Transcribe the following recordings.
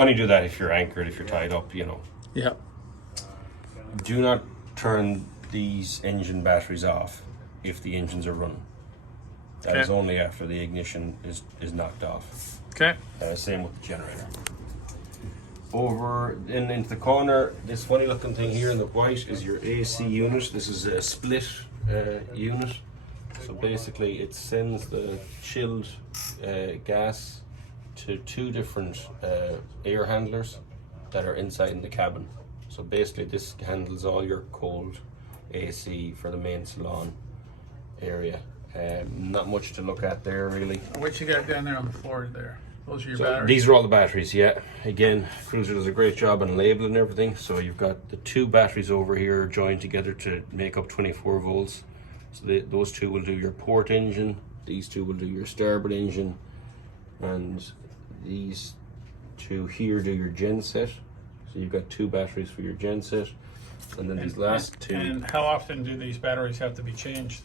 Only do that if you're anchored, if you're tied up, you know. Yeah. Do not turn these engine batteries off if the engines are running. That is only after the ignition is knocked off. Okay. Same with the generator. Over into the corner, this funny looking thing here in the white is your AC unit. This is a split unit. So basically it sends the chilled gas to two different air handlers that are inside in the cabin. So basically this handles all your cold AC for the main salon area. Not much to look at there really. What you got down there on the floor there? Those are your So batteries? these are all the batteries, yeah. Again, Cruiser does a great job on labeling everything. So you've got the two batteries over here joined together to make up 24 volts. So those two will do your port engine, these two will do your starboard engine, and these two here do your genset. So you've got two batteries for your genset, and then these last two. And how often do these batteries have to be changed?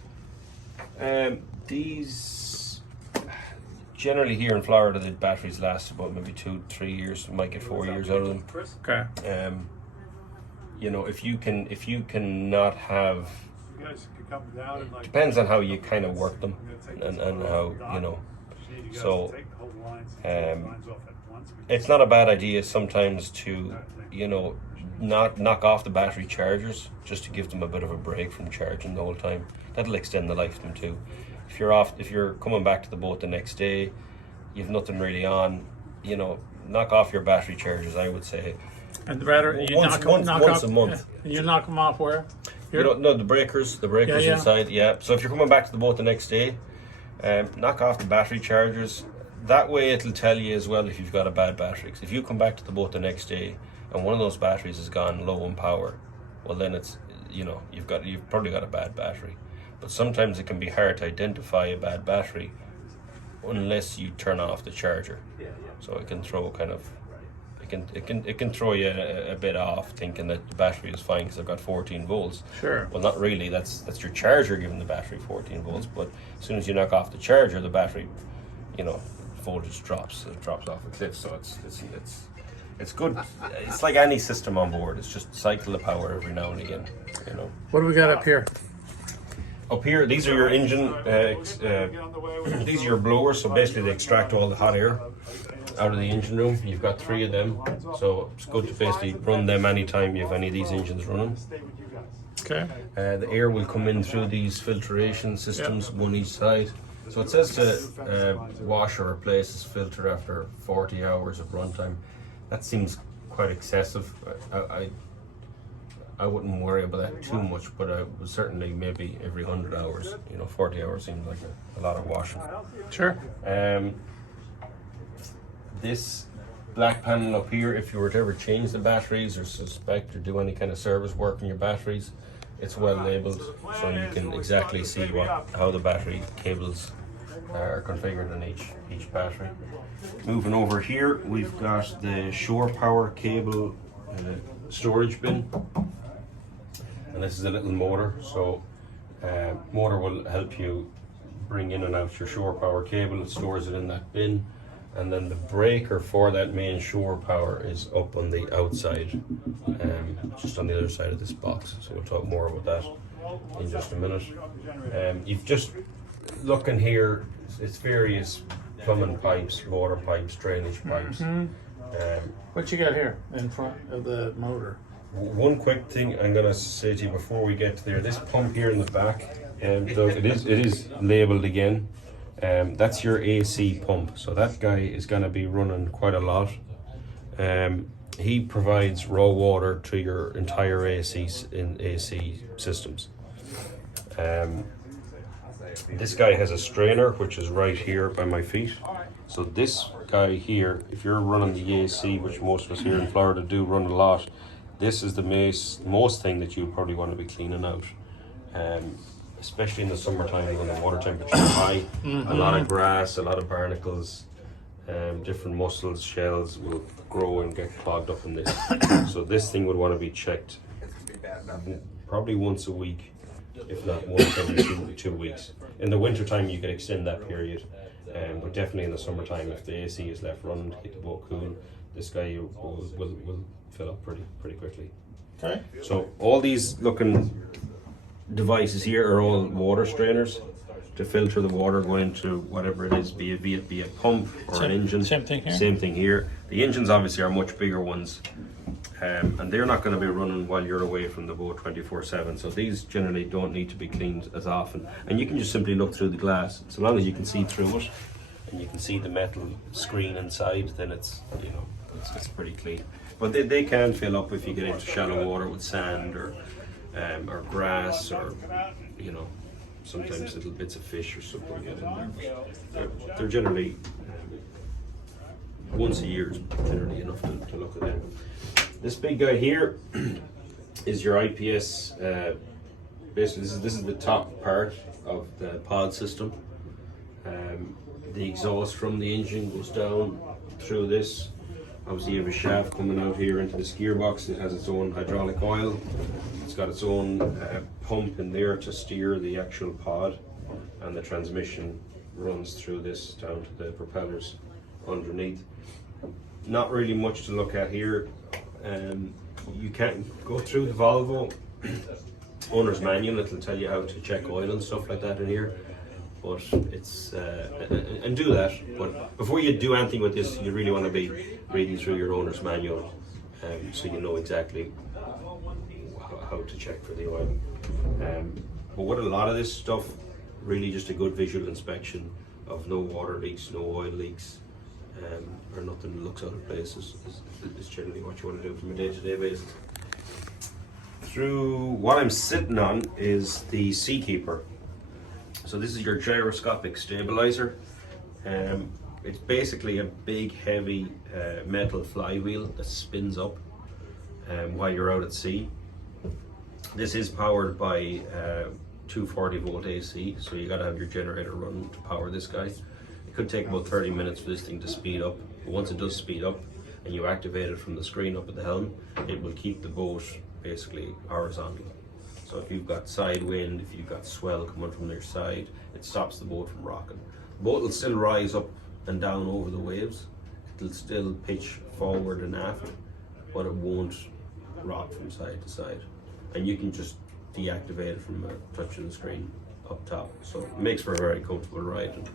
These generally here in Florida, the batteries last about maybe 2-3 years. You might get 4 years out of them. Okay. You know, if you can not have. Depends on how you kind of work them and how, you know. So it's not a bad idea sometimes to, you know, not knock off the battery chargers just to give them a bit of a break from charging the whole time. That'll extend the life of them too. If you're coming back to the boat the next day, you've nothing really on, you know, knock off your battery chargers, I would say. And the battery, you once a month. And you knock them off where? Here? You don't know the breakers inside, yeah. So if you're coming back to the boat the next day, knock off the battery chargers. That way it'll tell you as well if you've got a bad battery. 'Cause if you come back to the boat the next day and one of those batteries has gone low in power, well then it's, you know, you've probably got a bad battery. But sometimes it can be hard to identify a bad battery unless you turn off the charger. So it can throw kind of, it can throw you a bit off thinking that the battery is fine because I've got 14 volts. Sure. Well, not really. That's your charger giving the battery 14 volts. But as soon as you knock off the charger, the battery, you know, voltage drops. It drops off a cliff. So it's good. It's like any system on board. It's just cycle the power every now and again. You know. What do we got up here? Up here, these are your engine. These are your blowers. So basically, they extract all the hot air out of the engine room. You've got 3 of them, so it's good to basically run them anytime you have any of these engines running. Okay. The air will come in through these filtration systems, one each side. So it says to wash or replace this filter after 40 hours of runtime. That seems quite excessive. I wouldn't worry about that too much, but I would certainly maybe every 100 hours. You know, 40 hours seems like a lot of washing. Sure. This black panel up here, if you were to ever change the batteries or suspect or do any kind of service work on your batteries, it's well labeled, so you can exactly see how the battery cables are configured in each battery. Moving over here, we've got the shore power cable storage bin, and this is a little motor. So motor will help you bring in and out your shore power cable. It stores it in that bin. And then the breaker for that main shore power is up on the outside, just on the other side of this box. So we'll talk more about that in just a minute. You've just looking here, it's various plumbing pipes, water pipes, drainage pipes. What you got here in front of the motor? One quick thing I'm gonna say to you before we get to there, this pump here in the back, so it is labeled again. That's your AC pump, so that guy is going to be running quite a lot. He provides raw water to your entire AC systems. This guy has a strainer which is right here by my feet. So this guy here, if you're running the AC, which most of us here in Florida do run a lot, this is the most thing that you probably want to be cleaning out. Especially in the summertime when the water temperature is high. A lot of grass, a lot of barnacles, different mussels, shells will grow and get clogged up in this. So this thing would want to be checked probably once a week, if not once every 2 weeks. In the winter time you can extend that period, but definitely in the summertime, if the AC is left running to keep the boat cool, this guy will fill up pretty quickly. Okay. So all these looking devices here are all water strainers to filter the water going into whatever it is, be it a pump or an engine. Same thing here. Same thing here. The engines obviously are much bigger ones, and they're not going to be running while you're away from the boat 24/7. So these generally don't need to be cleaned as often, and you can just simply look through the glass. So long as you can see through it, and you can see the metal screen inside, then it's pretty clean. But they can fill up if you get into shallow water with sand or grass, or sometimes little bits of fish or something get in there. They're generally once a year is generally enough to look at them. This big guy here is your IPS. Basically, this is the top part of the pod system. The exhaust from the engine goes down through this. Obviously, you have a shaft coming out here into this gearbox. It has its own hydraulic oil. It's got its own pump in there to steer the actual pod, and the transmission runs through this down to the propellers underneath. Not really much to look at here. You can't go through the Volvo owner's manual. It'll tell you how to check oil and stuff like that in here. But it's and do that. But before you do anything with this, you really want to be reading through your owner's manual, so you know exactly how to check for the oil. But with a lot of this stuff, really just a good visual inspection of no water leaks, no oil leaks, or nothing that looks out of place is generally what you want to do from a day-to-day basis. Through what I'm sitting on is the Seakeeper. So this is your gyroscopic stabilizer. It's basically a big heavy metal flywheel that spins up while you're out at sea. This is powered by 240 volt AC, so you got to have your generator running to power this guy. It could take about 30 minutes for this thing to speed up. But once it does speed up and you activate it from the screen up at the helm, it will keep the boat basically horizontal. So if you've got side wind, if you've got swell coming from their side, it stops the boat from rocking. The boat will still rise up and down over the waves. It'll still pitch forward and aft, but it won't rock from side to side. And you can just deactivate it from touching the screen up top. So it makes for a very comfortable ride and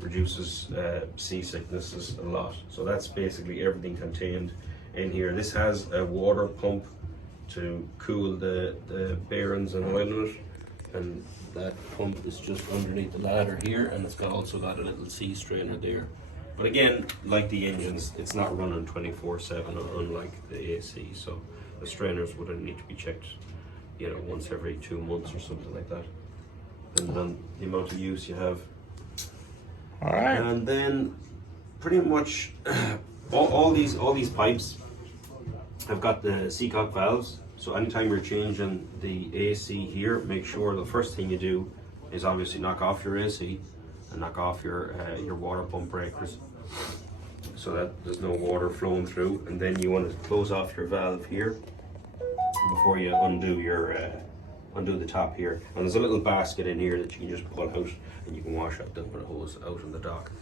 reduces seasicknesses a lot. So that's basically everything contained in here. This has a water pump to cool the bearings and oil in it, and that pump is just underneath the ladder here, and it's also got a little sea strainer there. But again, like the engines, it's not running 24/7, unlike the AC, so the strainers would need to be checked, once every 2 months or something like that, and then the amount of use you have. All right. And then pretty much all these pipes have got the seacock valves. So anytime you're changing the AC here, make sure the first thing you do is obviously knock off your AC and knock off your water pump breakers, so that there's no water flowing through. And then you want to close off your valve here before you undo the top here. And there's a little basket in here that you can just pull out, and you can wash up the hose out on the dock.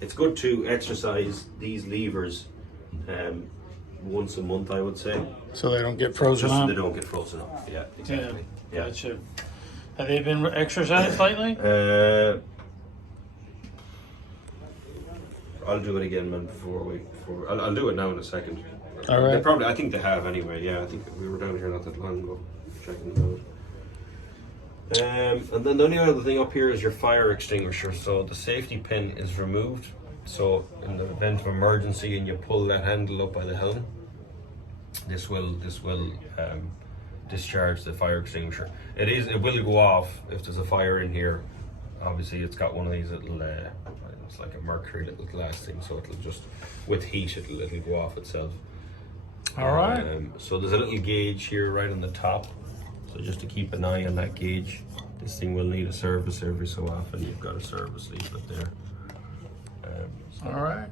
It's good to exercise these levers once a month, I would say. So they don't get frozen Just so up? they don't get frozen up. Yeah, exactly. Yeah. Gotcha. Have they been exercised lately? I'll do it again, man. I'll do it now in a second. All right. I think they have anyway. Yeah, I think we were down here not that long ago checking it out. And then the only other thing up here is your fire extinguisher. So the safety pin is removed. So in the event of emergency and you pull that handle up by the helm, this will discharge the fire extinguisher. It will go off if there's a fire in here. Obviously, it's got one of these little it's like a mercury little glass thing, so it'll just, with heat, it'll go off itself. All right. So there's a little gauge here right on the top. So just to keep an eye on that gauge. This thing will need a service every so often. You've got a service leaflet there. All right.